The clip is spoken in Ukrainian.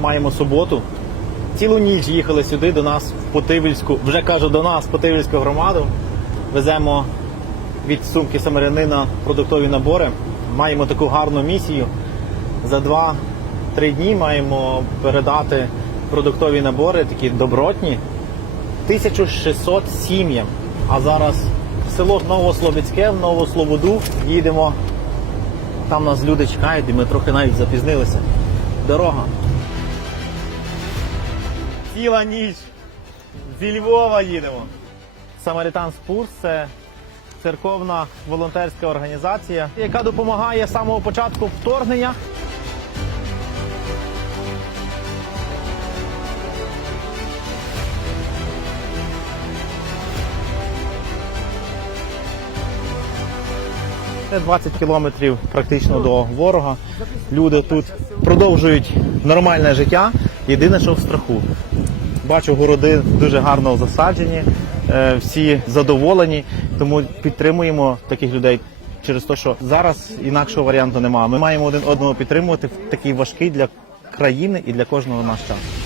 маємо суботу. Цілу ніч їхали сюди до нас в Потивільську, вже кажу до нас, Потивільську громаду. Веземо від сумки самарянина продуктові набори. Маємо таку гарну місію. За 2-3 дні маємо передати продуктові набори, такі добротні, 1600 сім'ям. А зараз село Новослобідське, в Новослободу їдемо. Там нас люди чекають, і ми трохи навіть запізнилися. Дорога. Ціла ніч. Зі Львова їдемо. Самаритан Спурс це церковна волонтерська організація, яка допомагає з самого початку вторгнення. Це 20 кілометрів практично до ворога. Люди тут продовжують нормальне життя. Єдине, що в страху. Бачу, городи дуже гарно засаджені, е, всі задоволені, тому підтримуємо таких людей через те, що зараз інакшого варіанту немає. Ми маємо один одного підтримувати в такий важкий для країни і для кожного наш час.